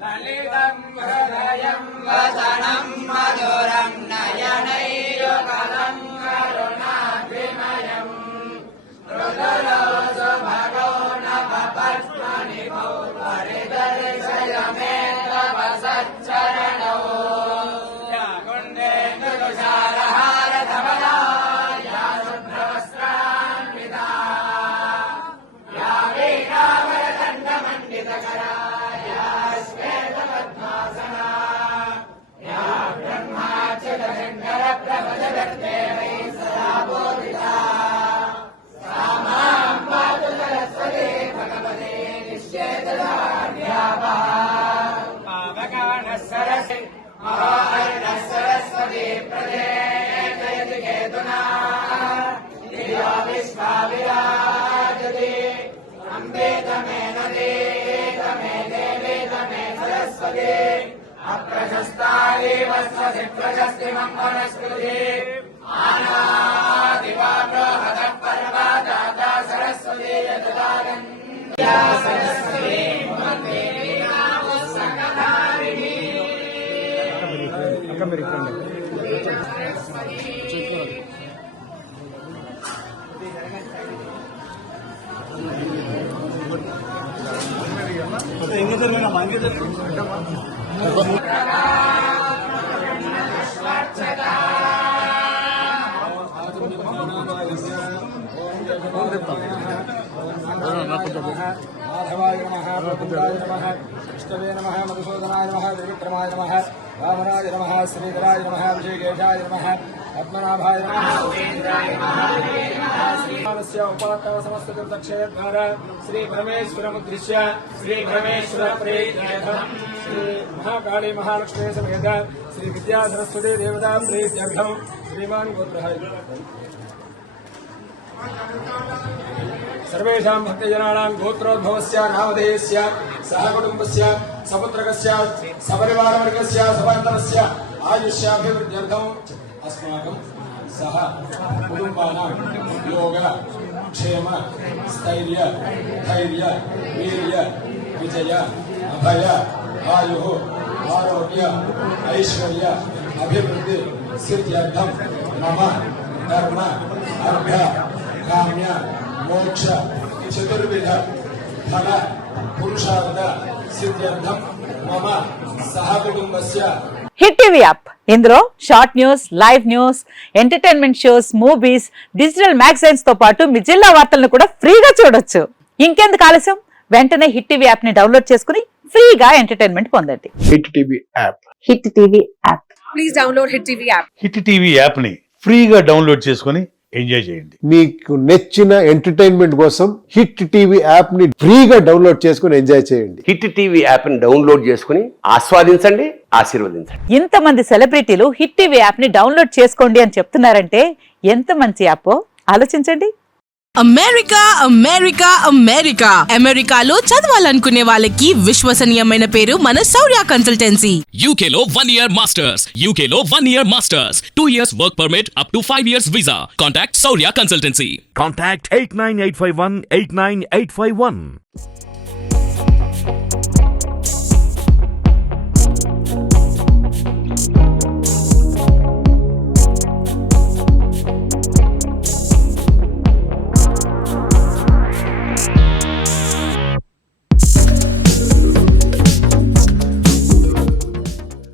లలితం హృదయం వదనం మధురం నయనైయుగలం కరుణాద్రిమయం మృదులోసు భగో నవపద్మనిభౌ పరిదర్శయమే తవ సచ్చరణౌ యా కుండేందు తుషారహార ధవలా యా శుభ్రవస్త్రాన్వితా యా వీణావరదండమండితకరా యా శ్వేతపద్మాసనా యా బ్రహ్మాచ్యుతశంకర ప్రభజగద్దేవై సదా బోధితా సా మాం పాతు సరస్వతి భగవతే నిశ్చేతదార్యావః పావకానః సరసి మహార్ణః సరస్వతి ప్రదేశయతి కేతునా ధియో విశ్వా విరాజతి అంబే తమే నదే తమే దేవే తమే సరస్వతి అప్రశస్తాదేవ స్వసి ప్రశస్తిమం వనస్పతి ఆనాదివాప్రో హతః పర్వదాతా సరస్వతి యతదాగం యా సరస్వతి వందే వీణావసనధారిణి మాధవాయ నమః ప్రబుద్ధాయ నమః విష్ణవే నమః మధుసూదనాయ నమః త్రివిక్రమాయ నమః వామనాయ నమః శ్రీధరాయ నమః ఋషికేశాయ నమః పద్మనాభాయ నమః శ్రీమానస్య ఉపాత్తమ సమస్త తీర్థక్షేత్ర శ్రీ పరమేశ్వరముద్దిశ్య శ్రీ పరమేశ్వర ప్రీత్యర్థం శ్రీ మహాకాళీ మహాలక్ష్మీ సమేత శ్రీ విద్యా సరస్వతి దేవతా ప్రీత్యర్థం శ్రీమాన్ గోత్రః सर्वेषां भक्तजनानां गोत्रोद्भवस्य नामधेयस्य सहकुटुम्बस्य सपुत्रकस्य सपरिवारवर्गस्य सबान्धवस्य आयुष्याभिवृद्ध्यर्थम् अस्माकं सह कुटुम्बानां योग क्षेम स्थैर्य धैर्य वीर्य विजय अभय आयुः आरोग्य ऐश्वर्य अभिवृद्धि सिद्ध्यर्थं मम धर्म अर्थ काम्य మోక్ష చతుర్విధ ఫల పురుషార్థ సిద్ధ్యర్థం మమ సహకుటుంబస్య హిట్ టీవీ యాప్ ఇందులో short news, live news, entertainment shows, movies, digital magazines తో పాటు మీ జిల్లా వార్తలను కూడా ఫ్రీగా చూడొచ్చు. ఇంకెందుకు ఆలస్యం, వెంటనే హిట్ టీవీ యాప్ ని డౌన్లోడ్ చేసుకుని ఫ్రీగా ఎంటర్టైన్మెంట్ పొందండి. Hit TV app. Hit TV app please download hit TV app. Hit TV app ని ఫ్రీగా డౌన్లోడ్ చేసుకుని ఎంజాయ్ చేయండి. మీకు నచ్చిన ఎంటర్టైన్మెంట్ కోసం హిట్ టీవీ యాప్ ని ఫ్రీగా డౌన్లోడ్ చేసుకుని ఎంజాయ్ చేయండి. హిట్ టీవీ యాప్ ని డౌన్లోడ్ చేసుకుని ఆస్వాదించండి, ఆశీర్వదించండి. ఇంతమంది సెలబ్రిటీలు హిట్ టీవీ యాప్ ని డౌన్లోడ్ చేసుకోండి అని చెప్తున్నారంటే ఎంత మంచి యాప్ ఆలోచించండి. అమెరికా అమెరికా అమెరికా అమెరికాలో చదవాలనుకునే వాళ్ళకి విశ్వసనీయమైన పేరు మన శౌర్య కన్సల్టెన్సీ. UK లో 1 year masters, UK లో 1 year masters, 2 years work permit up to 5 years visa. Contact Saurya Consultancy. Contact 89851 89851.